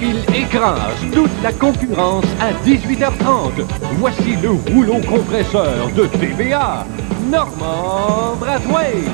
Il écrase toute la concurrence à 18h30. Voici le rouleau compresseur de TVA, Normand Brathwaite.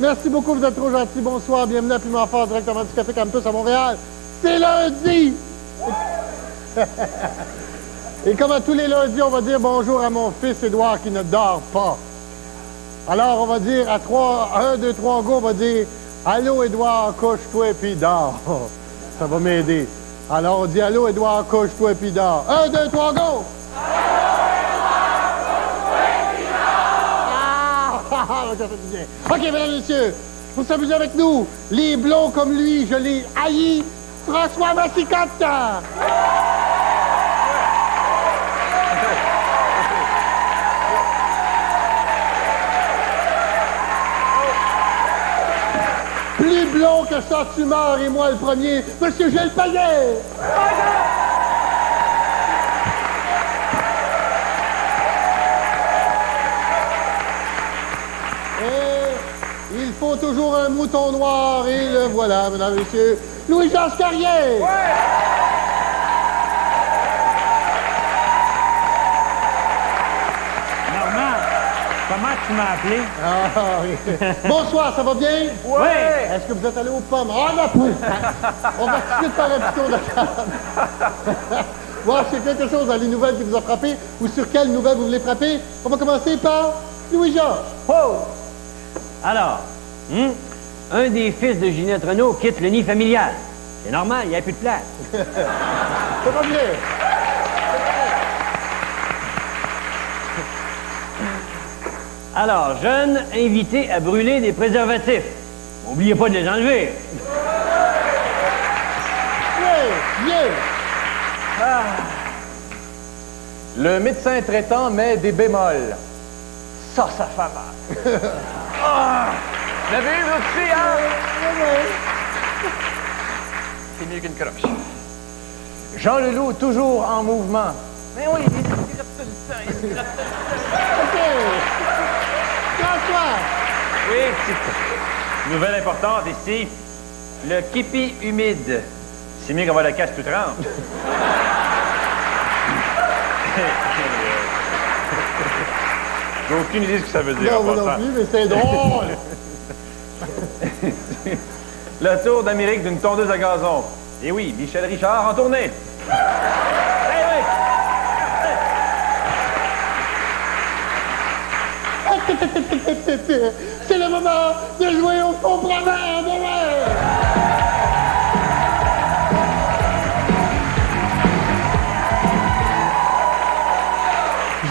Merci beaucoup, vous êtes trop gentils. Bonsoir, bienvenue à Piment Fort, directement du Café Campus à Montréal. C'est lundi! Et comme à tous les lundis, on va dire bonjour à mon fils Édouard qui ne dort pas. Alors, on va dire à 3, 1, 2, 3, go, on va dire « Allô, Édouard, couche-toi puis dors. » Ça va m'aider. Alors, on dit « Allô, Édouard, couche-toi puis dors. » 1, 2, 3, go! Ça fait du bien. OK, mesdames et messieurs, pour s'amuser avec nous, les blonds comme lui, je les haïs, François Massicotte! Plus blond que ça, tu meurs, et moi le premier, Monsieur Gilles Payet! Il faut toujours un mouton noir, et le voilà, mesdames et messieurs, Louis-Georges Carrier! Ouais! Normand, comment tu m'as appelé? Ah, oui. Bonsoir, ça va bien? Oui! Est-ce que vous êtes allé aux pommes? Ah, la poule! On va tout de suite faire un petit tour de table. Voir si quelque chose dans les nouvelles qui vous a frappé, ou sur quelles nouvelles vous voulez frapper. On va commencer par Louis-Georges. Oh! Alors, un des fils de Ginette Renault quitte le nid familial. C'est normal, il n'y a plus de place. Ça va bien. Alors, jeune invité à brûler des préservatifs. N'oubliez pas de les enlever. Oui, bien. Ah. Le médecin traitant met des bémols. Ça fait mal. Ah! Vous l'avez eu, vous aussi, hein? C'est mieux qu'une croche. Jean Leloup, toujours en mouvement. Mais oui, il gratte tout le temps, il gratte tout le temps. OK. François. Oui, petite nouvelle importante ici. Le képi humide. C'est mieux qu'on va la casse tout trempe. J'ai aucune idée de ce que ça veut dire. Non, moi non plus, mais c'est drôle. Le tour d'Amérique d'une tondeuse à gazon. Et oui, Michel Richard en tournée. Eh oui! C'est le moment de jouer au fond provers de l'air.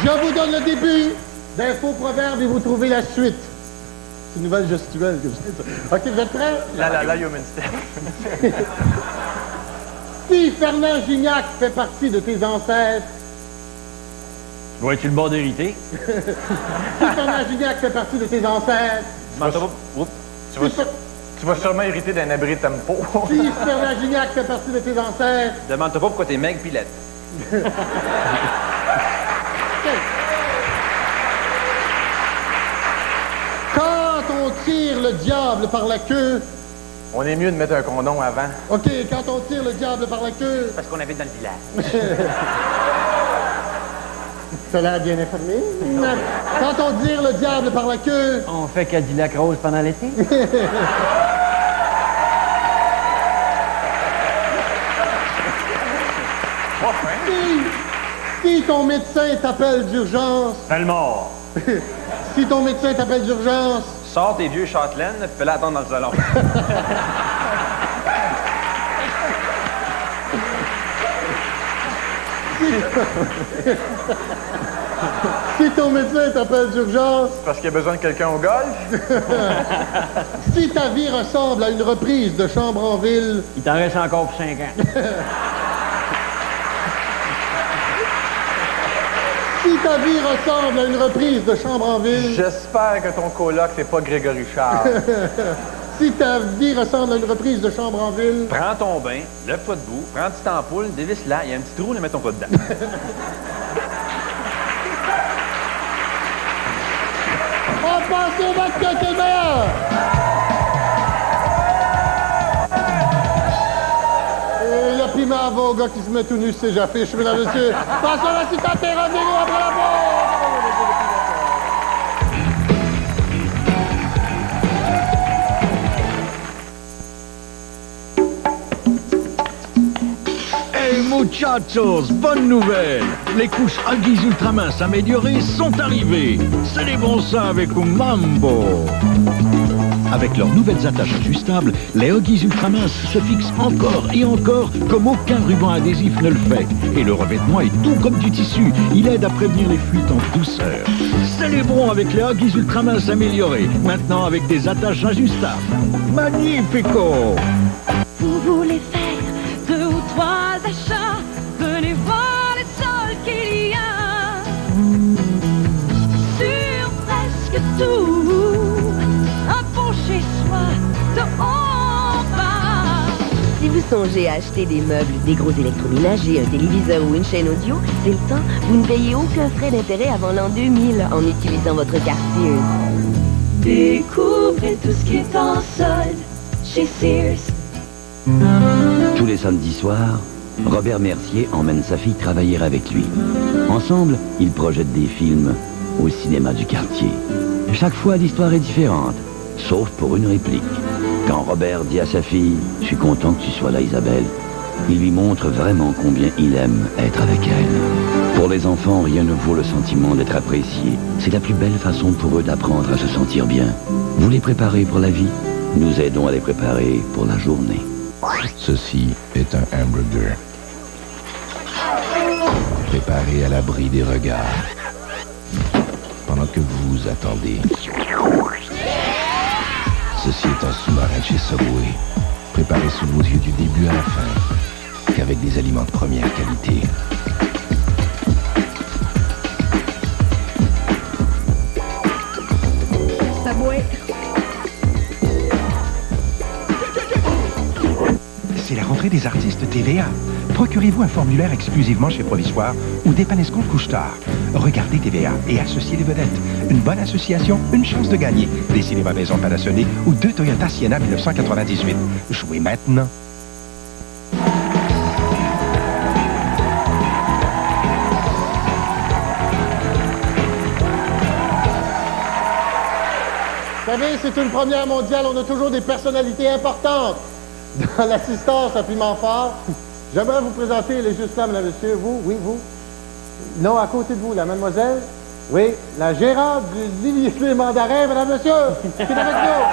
Je vous donne le début d'un faux proverbe et vous trouvez la suite. C'est une nouvelle gestuelle que vous faites. OK, vous êtes prêts? La human step. Si Fernand Gignac fait partie de tes ancêtres, Vois-tu le bord d'hériter? si Fernand Gignac fait partie de tes ancêtres, Tu vas sûrement hériter d'un abri tempo. si Fernand Gignac fait partie de tes ancêtres, Demande-toi pas pourquoi t'es maigre pis laide. quand on tire le diable par la queue, On est mieux de mettre un condom avant. OK, quand on tire le diable par la queue, Parce qu'on habite dans le village. ça a l'air bien informé. Quand on tire le diable par la queue, On fait Cadillac Rose pendant l'été? pas fin. Si ton médecin t'appelle d'urgence, Fais le mort. si ton médecin t'appelle d'urgence, Sors tes vieux châtelaines, puis fais-la attendre dans le salon. si ton médecin t'appelle d'urgence, Parce qu'il y a besoin de quelqu'un au golf. si ta vie ressemble à une reprise de Chambre en ville, Il t'en reste encore pour 5 ans. si ta vie ressemble à une reprise de Chambre en ville, J'espère que ton coloc, c'est pas Grégory Charles. si ta vie ressemble à une reprise de Chambre en ville, Prends ton bain, lève-toi debout, prends une petite ampoule, dévisse-la, il y a un petit trou, mets ton pas dedans. on passe au vote que c'est le meilleur! Et le piment va au gars qui se met tout nu sur ses affiches, mesdames et messieurs. Passons à l'assistante et rendez-vous après la pause! Hey muchachos, bonne nouvelle! Les couches Huggies Ultramince améliorées sont arrivées. Célébrons ça avec un mambo! Avec leurs nouvelles attaches ajustables, les Huggies Ultramince se fixent encore et encore comme aucun ruban adhésif ne le fait. Et le revêtement est doux comme du tissu. Il aide à prévenir les fuites en douceur. Célébrons avec les Huggies Ultramince améliorées, maintenant avec des attaches ajustables. Magnifico! Vous voulez faire 2 ou 3 achats, venez voir les soldes qu'il y a sur presque tout. Un beau chez soi de haut en bas. Si vous songez à acheter des meubles, des gros électroménagers, un téléviseur ou une chaîne audio, c'est le temps. Vous ne payez aucun frais d'intérêt avant l'an 2000 en utilisant votre carte Sears. Découvrez tout ce qui est en solde chez Sears. Tous les samedis soirs, Robert Mercier emmène sa fille travailler avec lui. Ensemble, ils projettent des films au cinéma du quartier. Chaque fois, l'histoire est différente, sauf pour une réplique. Quand Robert dit à sa fille « Je suis content que tu sois là, Isabelle », il lui montre vraiment combien il aime être avec elle. Pour les enfants, rien ne vaut le sentiment d'être apprécié. C'est la plus belle façon pour eux d'apprendre à se sentir bien. Vous les préparez pour la vie, nous aidons à les préparer pour la journée. Ceci est un hamburger. Préparé à l'abri des regards. Pendant que vous attendez. Ceci est un sous-marin de chez Subway. Préparé sous vos yeux du début à la fin. Qu'avec des aliments de première qualité. Subway. C'est la rentrée des artistes TVA. Procurez-vous un formulaire exclusivement chez Provisoire ou dépanne-escompte Couche-Tard. Regardez TVA et associez les vedettes. Une bonne association, une chance de gagner. Des cinémas maison Panasonic ou 2 Toyota Sienna 1998. Jouez maintenant. Vous savez, c'est une première mondiale. On a toujours des personnalités importantes dans l'assistance à piment fort. J'aimerais vous présenter les justes là, mesdames et messieurs. Vous, oui, vous. Non, à côté de vous, la mademoiselle. Oui, la gérante du lycée Mandarin, mesdames et messieurs, qui est avec nous.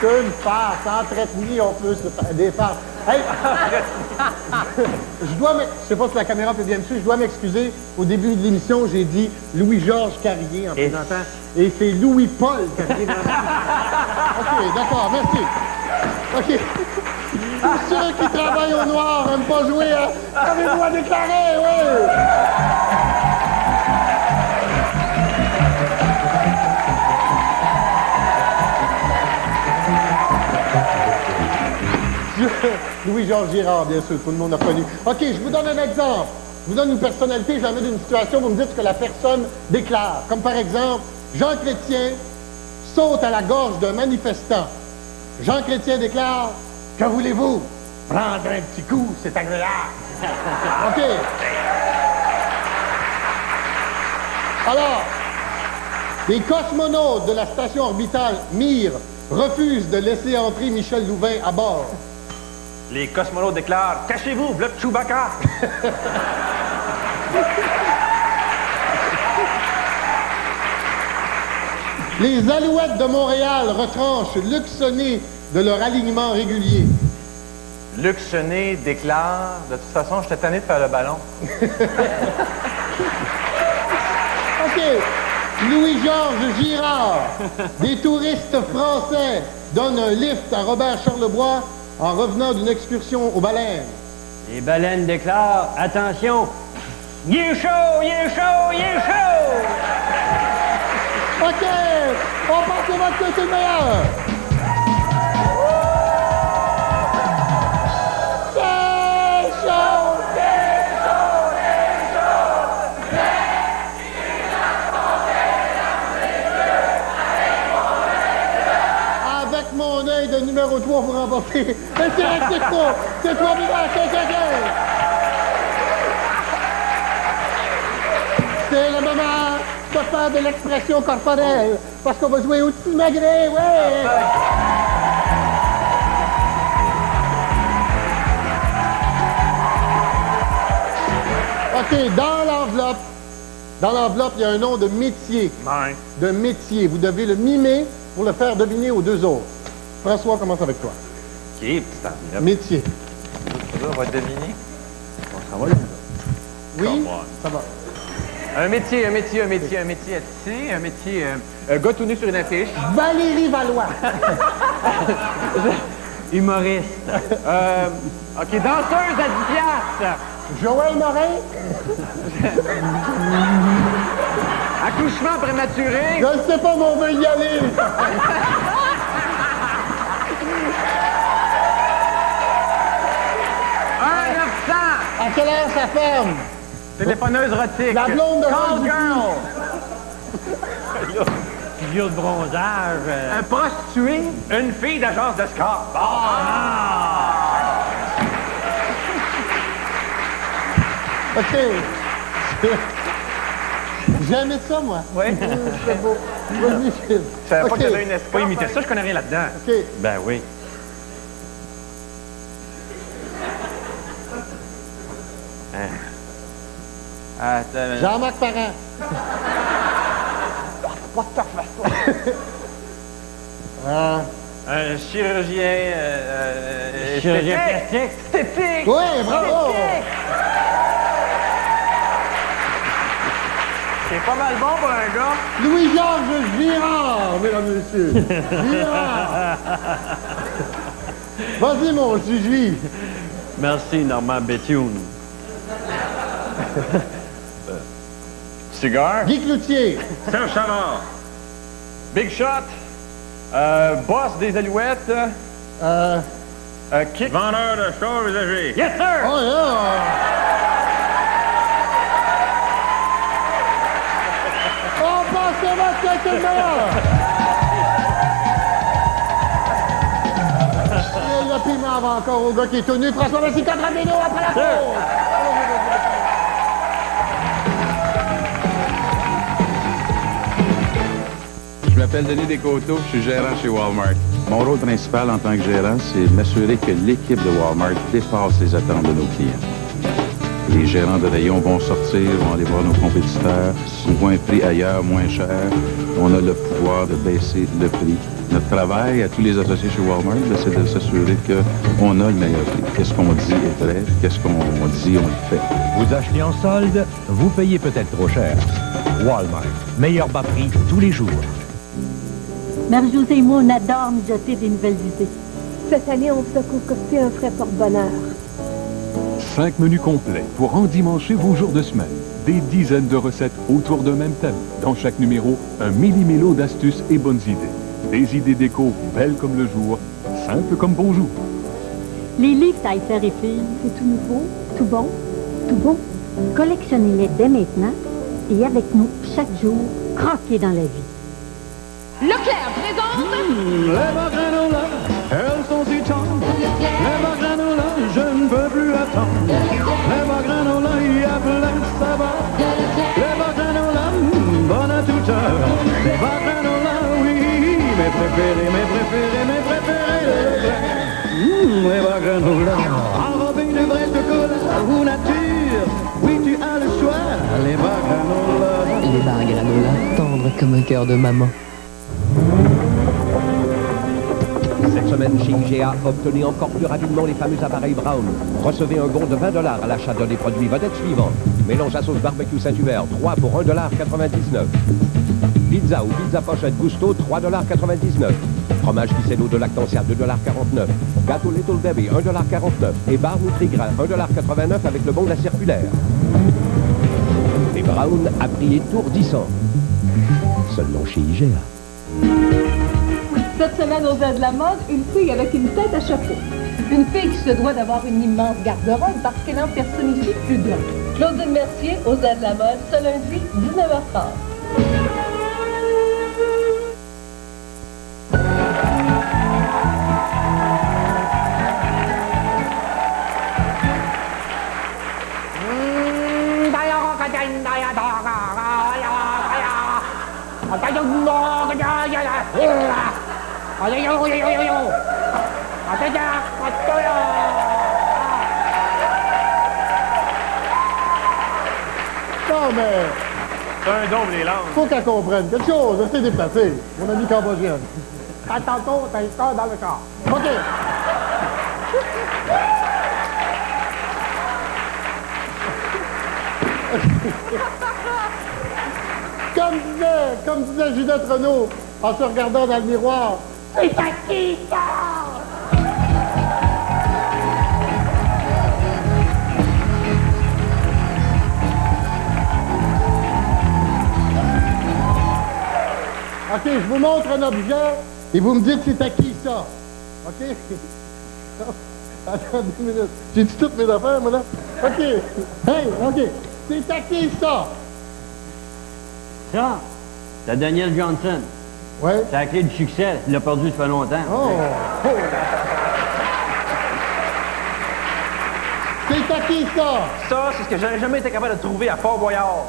C'est une farce, entretenue, on peut se faire des farces. Hey! Je sais pas si la caméra peut bien me suivre, je dois m'excuser. Au début de l'émission, j'ai dit Louis-Georges Carrier en présentant. Et c'est Louis-Paul Carrier. OK, d'accord, merci. OK. Tous ceux qui travaillent au noir n'aiment pas jouer à... Avez-vous à déclarer, oui! Louis-Georges Girard, bien sûr, tout le monde a connu. OK, je vous donne un exemple. Je vous donne une personnalité, je la mets dans une situation, vous me dites ce que la personne déclare. Comme par exemple, Jean Chrétien saute à la gorge d'un manifestant. Jean Chrétien déclare, « Que voulez-vous? Prendre un petit coup, c'est agréable. » OK. Alors, Les cosmonautes de la station orbitale Mir refusent de laisser entrer Michel Louvain à bord. Les cosmonautes déclarent « Cachez-vous, v'là Chewbacca! » Les Alouettes de Montréal retranchent Luc Sonnet de leur alignement régulier. Luc Sonnet déclare « De toute façon, j'étais tanné de faire le ballon. » OK. Louis-Georges Girard, des touristes français, donnent un lift à Robert Charlebois en revenant d'une excursion aux baleines. Les baleines déclarent « Attention! Il est chaud! Il est chaud! Il est chaud! » OK! On passe au vote, c'est le meilleur! C'est chaud! C'est chaud! C'est chaud! Avec mon œil de numéro 3 pour remporter. C'est trop! C'est trop bizarre! C'est le moment de faire de l'expression corporelle, parce qu'on va jouer au-dessus du magret, ouais! OK, dans l'enveloppe, il y a un nom de métier. Ouais. De métier. Vous devez le mimer pour le faire deviner aux deux autres. François, commence avec toi. OK, petite enveloppe. Métier. On va deviner. Ça va, là? Oui, ça va. Un métier, tu sais, un métier... gars tout nu sur une affiche. Valérie Valois. Humoriste. OK, danseuse à 10 piastres. Joël Morin. Accouchement prématuré. Je ne sais pas, mais on veut y aller. À quelle heure ça ferme? Téléphoneuse érotique. La blonde de Call Randy. girl. Figure de bronzage. Un prostitué. Une fille d'agence de score. OK. J'aimais ça, moi. Oui. C'est beau. Vas-y, Phil. Je savais pas OK. qu'il y avait une escorte. Pas imiter ça, je connais rien là-dedans. OK. Ben oui. Attends, Jean-Marc Parent. pas de ta façon. Un chirurgien... Chirurgien esthétique. plastique. Esthétique. Oui, bravo. C'est pas mal bon pour un gars. Louis-Georges Girard, mesdames et messieurs. Girard. Vas-y, mon Gigi. Merci, Normand Béthune. Cigare. Guy Cloutier. Serge Savard. Big Shot. Boss des Alouettes. Kick. Vendeur de chars usagés. Yes, sir! Oh, là. On passe au vote, c'est le meilleur. Et le piment va encore au gars qui est tout nu. François Massy Cadramino après la pause. Je m'appelle Denis Descoteaux, je suis gérant chez Walmart. Mon rôle principal en tant que gérant, c'est de m'assurer que l'équipe de Walmart dépasse les attentes de nos clients. Les gérants de rayon vont sortir, vont aller voir nos compétiteurs, ils voient un prix ailleurs moins cher. On a le pouvoir de baisser le prix. Notre travail à tous les associés chez Walmart, c'est de s'assurer qu'on a le meilleur prix. Qu'est-ce qu'on dit est vrai, qu'est-ce qu'on dit, on le fait. Vous achetez en solde, vous payez peut-être trop cher. Walmart, meilleur bas prix tous les jours. Marie-Josée et moi, on adore mijoter des nouvelles idées. Cette année, on vous a concocté un frais porte-bonheur. 5 menus complets pour endimancher vos jours de semaine. Des dizaines de recettes autour d'un même thème. Dans chaque numéro, un millimélo d'astuces et bonnes idées. Des idées déco belles comme le jour, simples comme bonjour. Les livres taille fer et fille, C'est tout nouveau, tout bon, tout bon. collectionnez-les dès maintenant et avec nous, chaque jour, croquez dans la vie. Leclerc présente... Les granola, elles sont si tendres. Les granola, je ne peux plus attendre. Les granola, il y a plein de saveurs. Les granola, bonne à toute heure. granola. Enrobé de vrai chocolat ou nature. Oui, tu as le choix. Les barres granola. Les barres granola, tendres comme un cœur de maman. Cette semaine, chez IGA, obtenez encore plus rapidement les fameux appareils Brown. Recevez un bon de 20 $ à l'achat d'un des produits vedettes suivants. Mélange à sauce barbecue Saint-Hubert, 3 pour 1,99 $. Pizza ou pizza pochette Gusto, 3,99 $. Fromage Ficello de Lactancia, 2,49 $. Gâteau Little Debbie, 1,49 $. Et barre Nutri-Grain, 1,89 $ avec le bon de la circulaire. Les Brown à prix étourdissant. Seulement chez IGA. Cette semaine aux aides de la mode, une fille avec une tête à chapeau. Une fille qui se doit d'avoir une immense garde-robe parce qu'elle en personnifie plus d'un. Claudine Mercier aux aides de la mode, ce lundi, 19h30. Non, mais... C'est un don, les langues. Faut qu'elle comprenne quelque chose, restez déplacé. Mon ami cambodgien. À tantôt, t'as le corps dans le corps. OK. Comme disait Ginette Renault, en se regardant dans le miroir, c'est à qui ça? OK, je vous montre un objet et vous me dites c'est à qui ça. OK? Attends 2 minutes. J'ai dit toutes mes affaires, moi, là? OK. Hey, OK. C'est à qui ça? Ça, c'est Daniel Johnson. Ouais. C'est la clé du succès. Il l'a perdu, ça fait longtemps. Oh! C'est à qui ça? Ça, c'est ce que j'aurais jamais été capable de trouver à Fort-Boyard.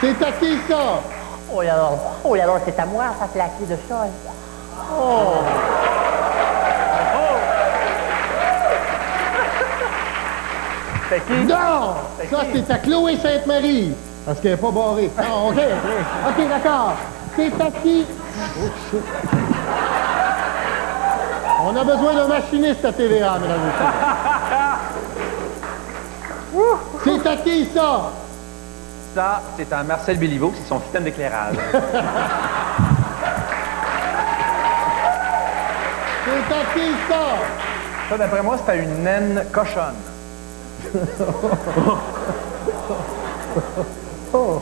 C'est à qui ça? Oh, alors, c'est à moi, ça, c'est la clé de ça. Oh! C'est qui? Non! Ça, c'est à Chloé Sainte-Marie. Parce qu'elle n'est pas barrée. Non, OK. OK, d'accord. C'est à qui? Oh, shit. On a besoin d'un machiniste à TVA, mesdames et messieurs. C'est à qui, ça? Ça, c'est à Marcel Béliveau, c'est son système d'éclairage. C'est à qui, ça? Ça, d'après moi, c'est à une naine cochonne. Oh.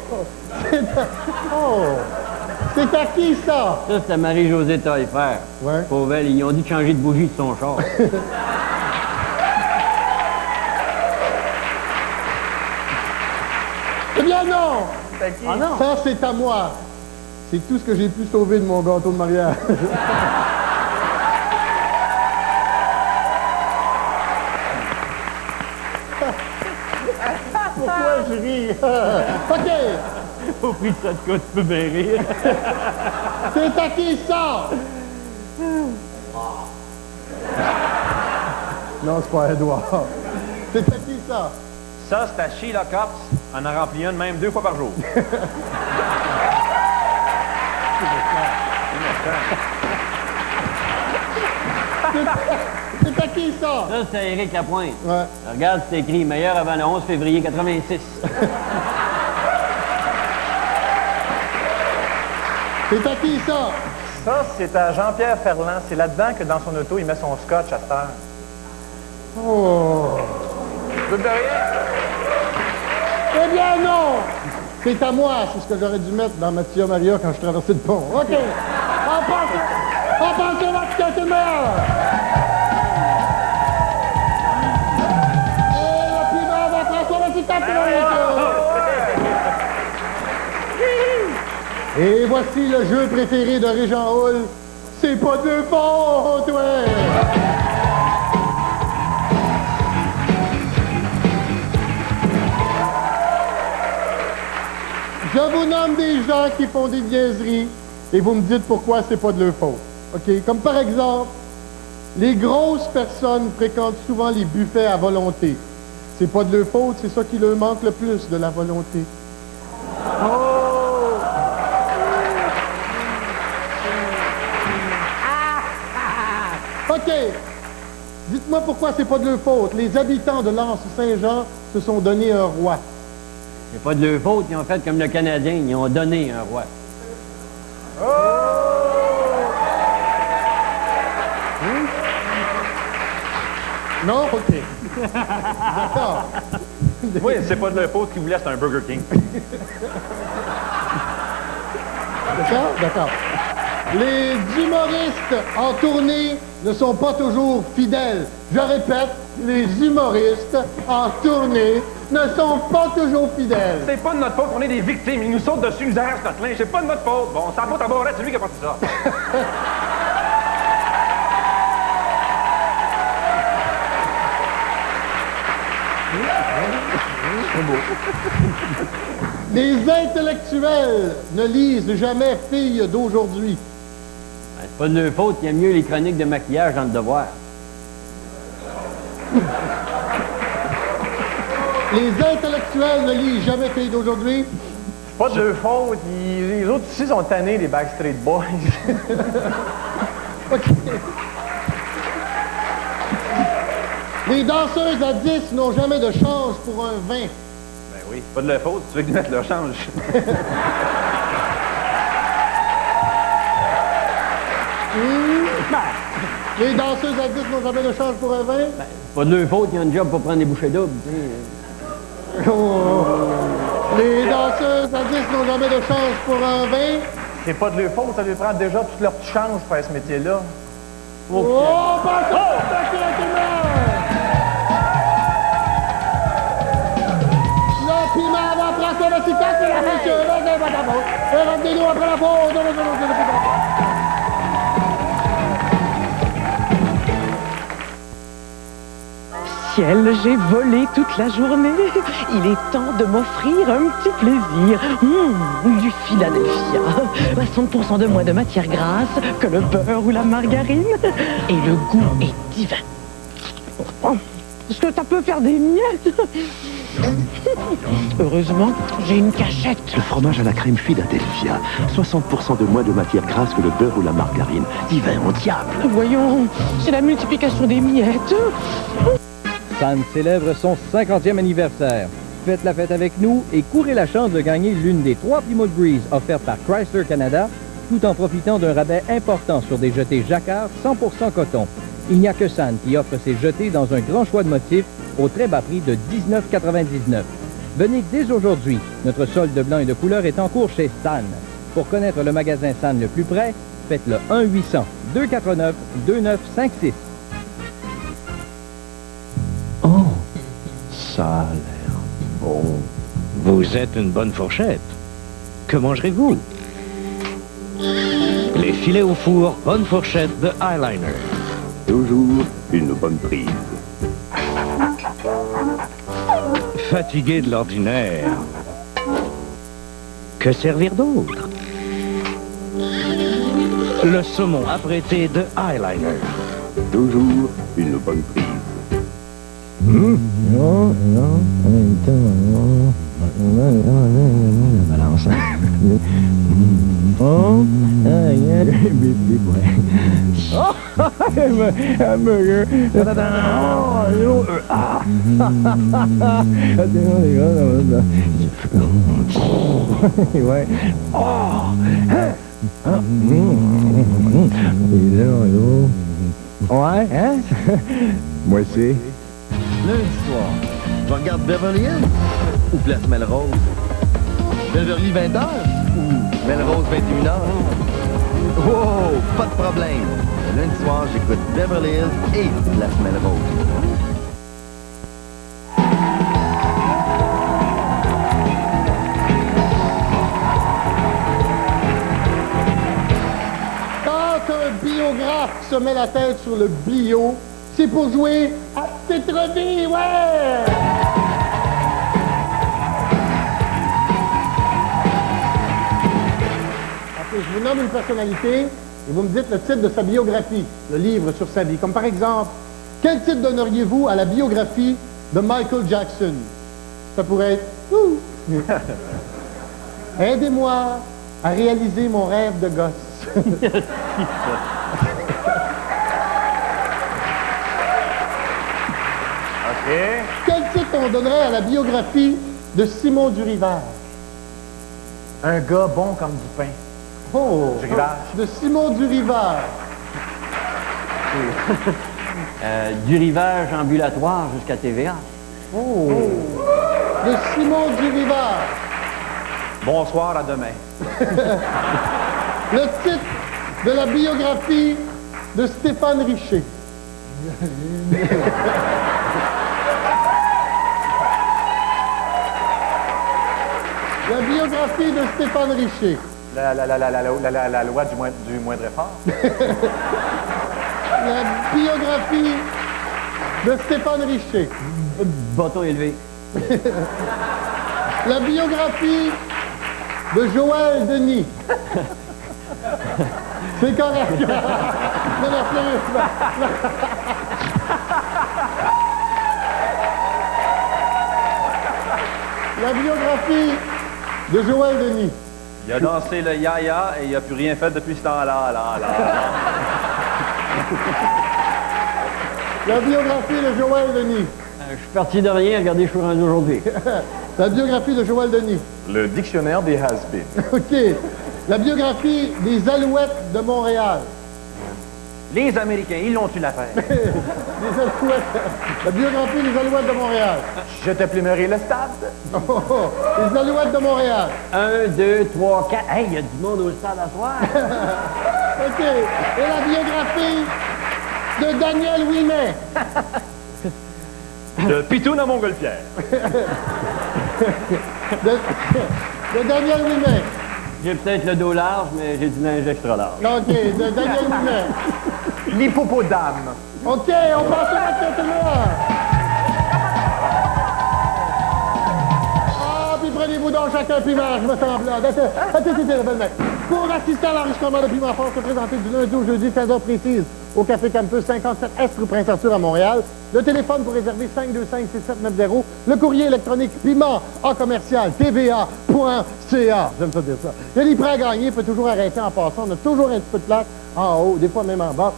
C'est à qui, ça? Ça, c'est à Marie-Josée Taillefer. Ouais. Pauvre elle, ils ont dit de changer de bougie de son char. Eh bien non! Ah non? Ça, c'est à moi. C'est tout ce que j'ai pu sauver de mon gâteau de mariage. Pourquoi je ris? OK! Au prix de ça, de quoi tu peux bien rire. C'est à qui, ça? Non, c'est pas Edouard. C'est à qui, ça? Ça, c'est à Sheila Cox. On en remplit une même 2 fois par jour. C'est à qui, ça? Ça, c'est à Éric Lapointe. Ouais. Regarde, c'est écrit « Meilleur avant le 11 février 86 ». C'est à qui, ça? Ça, c'est à Jean-Pierre Ferland. C'est là-dedans que dans son auto, il met son scotch à cette heure. Oh! Doute de rien? Eh bien, non! C'est à moi, c'est ce que j'aurais dû mettre dans Mathieu Maria quand je traversais le pont. OK! On passe au match qui est meilleur! Et la primeur va François Massita, Et voici le jeu préféré de Régent Hall. C'est pas de faute, ouais! Je vous nomme des gens qui font des niaiseries et vous me dites pourquoi c'est pas de leur faute. OK? Comme par exemple, les grosses personnes fréquentent souvent les buffets à volonté. C'est pas de leur faute, c'est ça qui leur manque le plus, de la volonté. OK. Dites-moi pourquoi c'est pas de leur faute. Les habitants de l'Anse-Saint-Jean se sont donné un roi. C'est pas de leur faute, ils ont fait comme le Canadien, ils ont donné un roi. Non? OK. D'accord. Oui, c'est pas de leur faute qu'ils voulaient, c'est un Burger King. D'accord? D'accord. Les humoristes en tournée ne sont pas toujours fidèles. Je répète, les humoristes en tournée ne sont pas toujours fidèles. C'est pas de notre faute, on est des victimes. Ils nous sautent dessus, ils nous arrachent notre linge. C'est pas de notre faute. Bon, ça faute à Barrette, c'est lui qui a passé ça. Les intellectuels ne lisent jamais Filles d'aujourd'hui. Ben, c'est pas de leur faute, il y a mieux les chroniques de maquillage dans le devoir. Les intellectuels ne lisent jamais Filles d'aujourd'hui. C'est pas de leur faute. Les autres ici sont tannés, les Backstreet Boys. OK. Les danseuses à 10 n'ont jamais de change pour un 20. Ben oui, pas de leur faute, tu veux qu'ils mettent leur change. Les danseuses à 10 n'ont jamais de change pour un 20. Ben, c'est pas de leur faute, ils ont un job pour prendre des bouchées doubles. Tu sais. Les danseuses à 10 n'ont jamais de change pour un 20. C'est pas de leur faute, ça lui prend déjà toute leur petite chance pour faire ce métier-là. Oh, pas ça, tout le monde! Le piment va prendre le petit cac, mesdames et messieurs, là, pas ta faute. Et revenez-nous après la pause. Ciel, j'ai volé toute la journée. Il est temps de m'offrir un petit plaisir. Du Philadelphia. 60% de moins de matière grasse que le beurre ou la margarine. Et le goût est divin. Est-ce que ça peut faire des miettes? Heureusement, j'ai une cachette. Le fromage à la crème Philadelphia. 60% de moins de matière grasse que le beurre ou la margarine. Divin au diable. Voyons, c'est la multiplication des miettes. San célèbre son 50e anniversaire. Faites la fête avec nous et courez la chance de gagner l'une des 3 Plymouth Breeze offertes par Chrysler Canada, tout en profitant d'un rabais important sur des jetés Jacquard 100% coton. Il n'y a que San qui offre ses jetés dans un grand choix de motifs au très bas prix de $19,99. Venez dès aujourd'hui. Notre solde blanc et de couleur est en cours chez San. Pour connaître le magasin San le plus près, faites le 1-800-249-2956. Oh, ça a l'air bon. Vous êtes une bonne fourchette. Que mangerez-vous? Les filets au four, bonne fourchette de Highliner. Toujours une bonne prise. Fatigué de l'ordinaire. Que servir d'autre? Le saumon apprêté de Highliner. Toujours une bonne prise. Balance. Ouais, hein? Moi aussi. Lundi soir, je regarde Beverly Hills ou Place Melrose. Beverly 20h ou Melrose 21h. Oh, pas de problème. Lundi soir, j'écoute Beverly Hills et Place Melrose. Quand un biographe se met la tête sur le bio, c'est pour jouer à Petite Revue, ouais! je vous nomme une personnalité et vous me dites le titre de sa biographie, le livre sur sa vie. Comme par exemple, quel titre donneriez-vous à la biographie de Michael Jackson? Ça pourrait être... Aidez-moi à réaliser mon rêve de gosse. OK. Quel titre on donnerait à la biographie de Simon Durivage? Un gars bon comme du pain. Oh! Durivage. De Simon Durivage. Du rivage ambulatoire jusqu'à TVA. Oh! De Simon Durivage. Bonsoir, à demain. Le titre de la biographie de Stéphane Richer. La biographie de Stéphane Richer. La loi du moindre effort. La biographie de Stéphane Richer. Bâton élevé. La biographie de Joël Denis. C'est correct. Non, non, sérieusement. La biographie de Joël Denis. Il a dansé le yaya et il n'a plus rien fait depuis ce temps-là. La biographie de Joël Denis. Je suis parti de rien, regardez, je suis rendu aujourd'hui. La biographie de Joël Denis. Le dictionnaire des has-been. OK. La biographie des Alouettes de Montréal. Les Américains, ils l'ont eu l'affaire. Les Alouettes. La biographie des Alouettes de Montréal. Je te plumerai le stade. Oh, les Alouettes de Montréal. 1, 2, 3, 4. Hey, il y a du monde au stade à soir. OK. Et la biographie de Daniel Ouimet. De Pitoune à Montgolfière. de Daniel Ouimet. J'ai peut-être le dos large, mais j'ai du linge extra large. OK, de Daniel Ouimet. L'hippopotame. OK, on passe à tout le monde. Ah, puis prenez-vous donc chacun un piment, je me semble. Attends, la belle-mère. Pour assister à l'enregistrement de Piment Fort, se présenter du lundi au jeudi, 16h précise, au Café Campus, 57 Est rue Prince-Arthur à Montréal. Le téléphone pour réserver 525-6790. Le courrier électronique piment en commercial tva.ca. J'aime ça dire ça. Il y a des prêts à gagner, peut toujours arrêter en passant. On a toujours un petit peu de place en haut, des fois même en bas.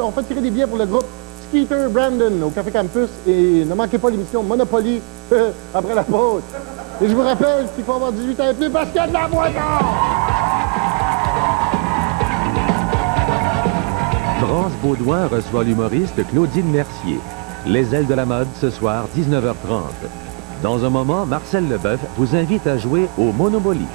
On fait tirer des billets pour le groupe Skeeter Brandon au Café Campus. Et ne manquez pas l'émission Monopoly après la pause. Et je vous rappelle qu'il faut avoir 18 ans et plus parce qu'il y a de la boîte. France Baudouin reçoit l'humoriste Claudine Mercier. Les ailes de la mode ce soir, 19h30. Dans un moment, Marcel Leboeuf vous invite à jouer au Monopoly.